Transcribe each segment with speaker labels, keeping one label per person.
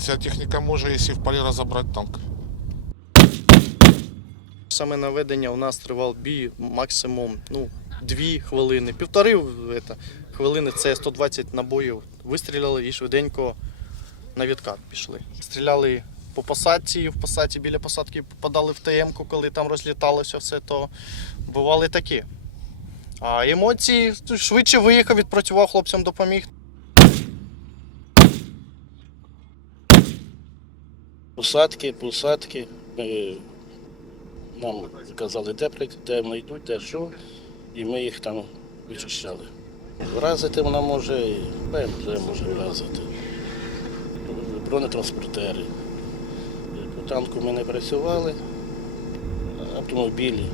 Speaker 1: Ця техніка може, якщо в полі розібрати танк.
Speaker 2: Саме наведення у нас тривав бій максимум ну, дві хвилини. Півтори это, хвилини це 120 набоїв. Вистріляли і швиденько на відкат пішли. Стріляли по посадці, в посадці біля посадки попадали в ТМ-ку, коли там розліталося все, то бували такі. А емоції швидше виїхав, відпрацював, хлопцям допоміг.
Speaker 3: Посадки, посадки. Нам казали, де, де вони йдуть, де що, і ми їх там вичищали. Вразити вона може, і може вразити, бронетранспортери. По танку ми не працювали, автомобілі.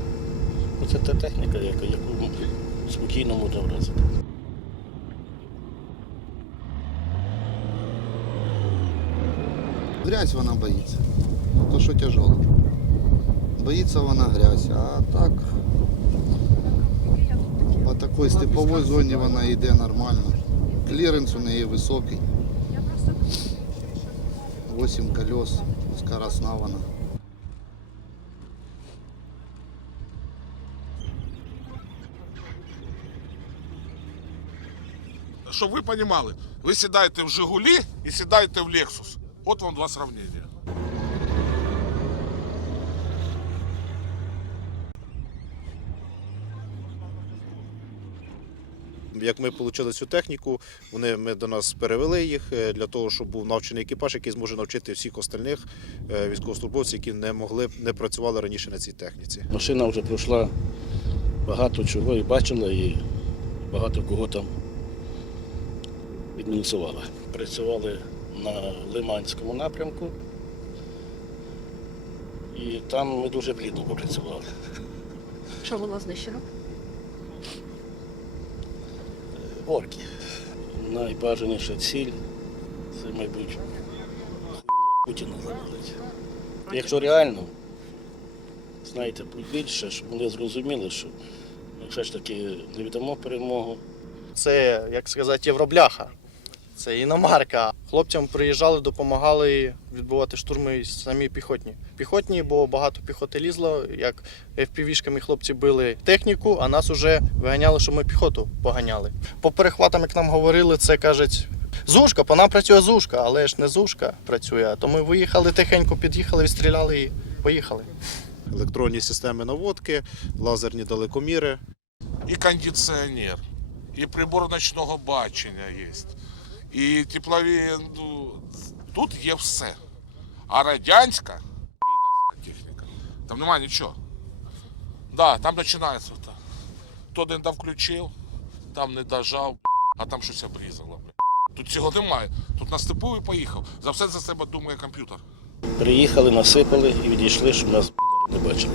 Speaker 3: Ну, Це та техніка, яку спокійно можна вразити.
Speaker 4: Грязь вона боїться. То, що тяжело. Боїться вона грязь, а так по такій степовій зоні вона йде нормально. Кліренс у неї високий. 8 колес, скоростна вона.
Speaker 1: Щоб ви розуміли, ви сідаєте в Жигулі і сідаєте в Lexus. От вам два сравнення.
Speaker 5: Як ми отримали цю техніку, вони ми до нас перевели їх е, для того, щоб був навчений екіпаж, який зможе навчити всіх остальних е, військовослужбовців, які не могли не працювали раніше на цій техніці.
Speaker 3: Машина вже пройшла багато чого і бачила, і багато кого там відмінусувала. Працювали на Лиманському напрямку, і там ми дуже плідно попрацювали.
Speaker 6: Що було знищено?
Speaker 3: Орки. Найбажаніша ціль це, мабуть, Путіна завалить. Якщо реально, знаєте, більше, щоб вони зрозуміли, що ми все ж таки не віддамо перемогу.
Speaker 2: Це, як сказати, євробляха. Це іномарка. Хлопцям приїжджали, допомагали відбувати штурми самі піхотні. Піхотні, бо багато піхоти лізло, як FPV-шками хлопці били техніку, а нас уже виганяли, що ми піхоту поганяли. По перехватам, як нам говорили, це кажуть. Зушка, по нам працює зушка, але ж не зушка працює. То ми виїхали тихенько, під'їхали, відстріляли і поїхали.
Speaker 5: Електронні системи наводки, лазерні далекоміри.
Speaker 1: І кондиціонер, і прибор ночного бачення є, і теплові. Ну, тут є все. А радянська техніка. Там немає нічого. Да, там починається. То, то один там включив, там не дожав, а там щось обрізало. Тут цього немає. Тут на степу і поїхав. За все за себе думає комп'ютер.
Speaker 3: Приїхали, насипали і відійшли, щоб нас не бачили.